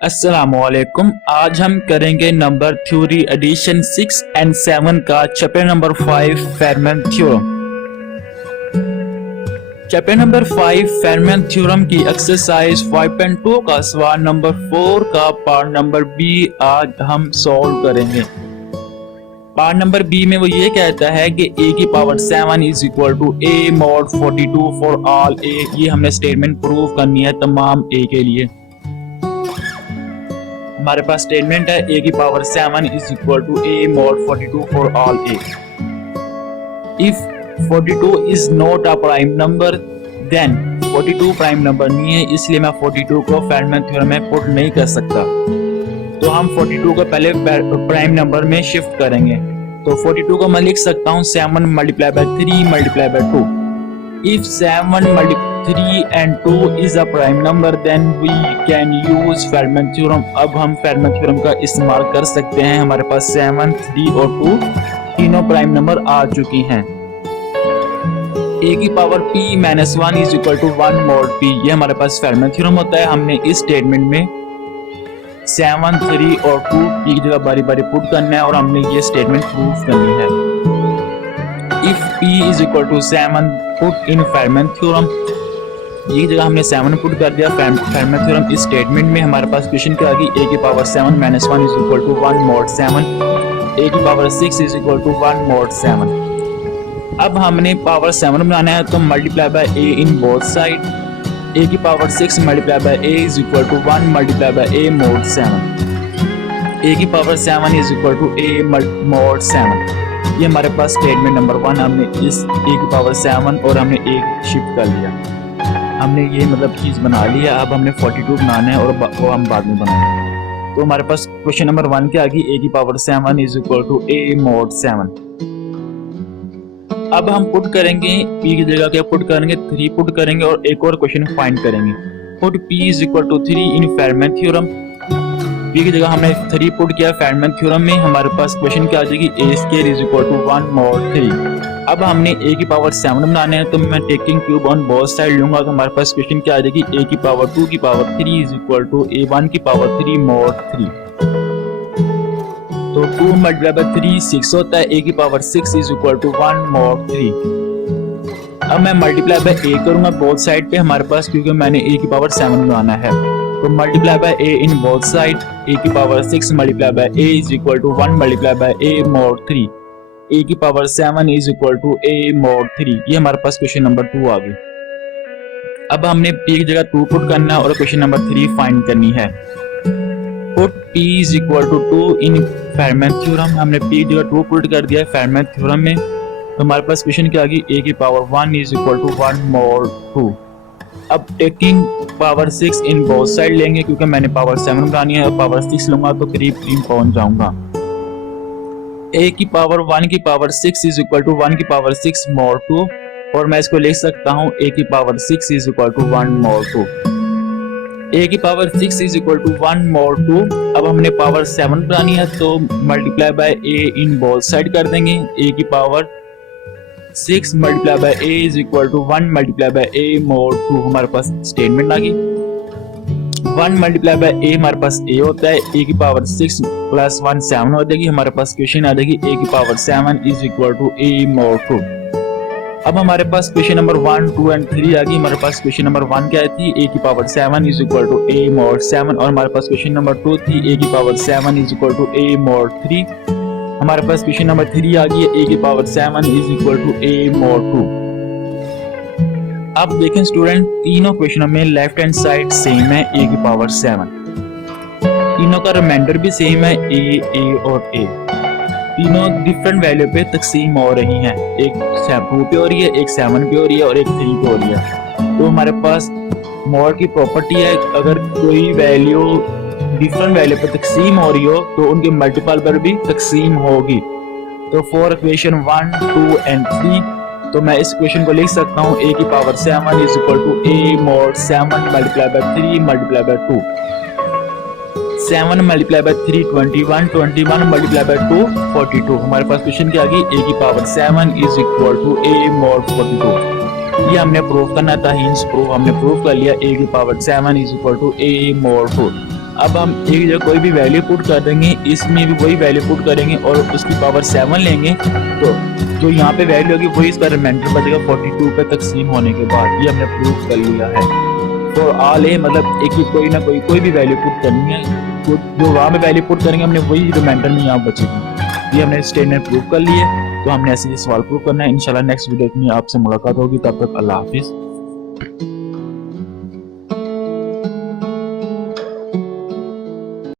अस्सलामुअलैकुम। आज हम करेंगे नंबर थ्योरी एडिशन 6 एंड 7 का chapter number 5 Fermat theorem. Chapter number 5 Fermat theorem की एक्सरसाइज 5.2 का सवाल नंबर 4 का पार्ट नंबर बी आज हम सॉल्व करेंगे। पार्ट नंबर बी में वो ये कहता है कि a की power 7 is equal to a mod 42 for all a। ये हमने स्टेटमेंट प्रूव करनी है तमाम a के लिए। हमारे पास स्टेटमेंट है a की power 7 is equal to a mod 42 for all a। If 42 is not a prime number then 42 prime number नहीं है, इसलिए मैं 42 को फेरमैन थ्योरम में पुट नहीं कर सकता। तो हम 42 को पहले प्राइम नंबर में शिफ्ट करेंगे। तो 42 को मैं लिख सकता हूँ 7 multiply by 3 multiply by 2। If 7 3 and 2 is a prime number then we can use Fermat theorem. अब हम फेरमैन थ्योरम का इस्तेमाल कर सकते हैं। हमारे पास 7, 3 और 2 तीनों प्राइम नंबर आ चुकी हैं। a की power p minus 1 is equal to 1 mod p, ये हमारे पास फेरमैन थ्योरम होता है। हमने इस स्टेटमेंट में 7, 3 और 2 p की जगह बारी बारी पुट करना है और हमने ये स्टेटमेंट प्रूव करनी है। If p is equal to 7 put in Fermat theorem, ये जगह हमने 7 पुट कर दिया फेरमैन थ्योरम। इस स्टेटमेंट में हमारे पास क्वेश्चन क्या आ गई, a की power 7 minus 1 is equal to 1 mod 7, a की power 6 is equal to 1 mod 7। अब हमने पावर 7 बनाना है तो multiply by a in both side. a की power 6 multiply by a is equal to 1 multiply by a mod 7। a की power 7 is equal to a mod 7। ये हमारे पास स्टेटमेंट नंबर 1, हमने इस a की पावर 7 और हमने a शिफ्ट कर लिया। हमने ये मतलब चीज बना लिया। अब हमने 42 बनाना है और वो हम बाद में बनाएंगे। तो हमारे पास क्वेश्चन नंबर 1 क्या आ गई, a की power 7 is equal to a mod 7। अब हम पुट करेंगे p की जगह क्या पुट करेंगे, 3 पुट करेंगे और एक और क्वेश्चन फाइंड करेंगे। Put p is equal to 3 in Fermat theorem. p की जगह हमने 3 पुट किया फेरमैन थ्योरम में। हमारे पास क्वेश्चन क्या आ जाएगी, a square is equal to 1 mod 3। अब हमने a की पावर 7 बनाने हैं तो मैं taking cube on both side लूंगा। तो हमारे पास क्वेश्चन क्या आ जाएगी, a की पावर 2 की power 3 is equal to a1 की पावर 3 mod 3। तो 2 मल्टीप्लाई बाय 3 6 होता है, a की power 6 is equal to 1 mod 3। अब मैं मल्टीप्लाई बाय a करूंगा बोथ साइड पे हमारे पास, क्योंकि मैंने a की पावर 7 बनाना है। तो multiply by a in both side, a की power 6 multiply by a is equal to 1 multiply by a mod 3। a की power 7 is equal to a mod 3। ये हमारे पास क्वेश्चन नंबर 2 आ गई। अब हमने p की जगह 2 पुट करना है और क्वेश्चन नंबर 3 फाइंड करनी है। Put p is equal to 2 in Fermat theorem. हमने p की जगह 2 पुट कर दिया है फेरमैन थ्योरम में। तो हमारे पास क्वेश्चन क्या आ गई, a की power 1 is equal to 1 mod 2। अब taking power 6 in both side लेंगे, क्योंकि मैंने पावर 7 बनानी है और पावर 6 लूंगा तो करीब 3 पहुंच जाऊंगा। a की पावर 1 की पावर 6 इज इक्वल टू 1 की पावर 6 mod 2, और मैं इसको लिख सकता हूँ a की power 6 is equal to 1 mod 2। a की power 6 is equal to 1 mod 2। अब हमने पावर 7 बनानी है तो multiply by a in both side कर देंगे। a की power 6 multiply by a is equal to 1 multiply by a mod 2। हमारे पास स्टेटमेंट आ गई। 1 मल्टीप्लाई बाय a हमारे पास a होता है, a की पावर 6 प्लस 1 7 हो जाएगी। हमारे पास क्वेश्चन आ जाएगी a की power 7 is equal to a mod 2। अब हमारे पास क्वेश्चन नंबर 1, 2 एंड 3 आ गई। हमारे पास क्वेश्चन नंबर 1 क्या थी, a की power 7 is equal to a mod 7, और हमारे पास क्वेश्चन नंबर 2 थी a की power 7 is equal to a mod 3। हमारे पास क्वेश्चन नंबर 3 आ गई है, a की power 7 is equal to a mod 2। अब देखें स्टूडेंट, तीनों क्वेश्चनों में लेफ्ट हैंड साइड सेम है, a की पावर 7। तीनों का रिमाइंडर भी सेम है, a और a। तीनों डिफरेंट वैल्यू पे तकसीम हो रही हैं। एक 2 पे हो रही है, एक 7 पे हो रही है और एक 3 पे हो रही है। तो हमारे पास मॉड की प्रॉपर्टी है, अगर कोई वैल्यू डिफरेंट वैल्यू पे तकसीम हो रही हो तो उनके मल्टीपल पर भी तकसीम होगी। तो फॉर इक्वेशन 1, 2 एंड 3, तो मैं इस इक्वेशन को लिख सकता हूँ a की power 7 is equal to a mod 7 multiply by 3 multiply by 2। 7 multiply by 3 21, 21 multiply by 2 42। हमारे पास क्वेश्चन क्या आ गई, a की power 7 is equal to a mod 42। ये हमने प्रूव करना था, हिंस प्रूफ हमने प्रूव कर लिया, a की power 7 is equal to a mod 4। अब हम एक जगह कोई भी वैल्यू पुट कर देंगे, इसमें भी वही वैल्यू पुट करेंगे और उसकी पावर 7 लेंगे, तो जो यहाँ पे वैल्यू होगी वही इसका रिमाइंडर बचेगा 42 पे तकसीम होने के बाद। ये हमने प्रूव कर लिया है। फॉर ऑल ए मतलब एक ही कोई ना कोई भी वैल्यू पुट करनी है, तो जो वहाँ पे वैल्यू पुट करेंगे हमने वही रिमाइंडर में यहाँ बचेगी। ये हमने स्टेटमेंट प्रूव कर लिए। तो हमने ऐसे ये सवाल प्रूव करना है। इंशाल्लाह नेक्स्ट वीडियो में आपसे मुलाकात होगी। तब तक अल्लाह हाफिज़।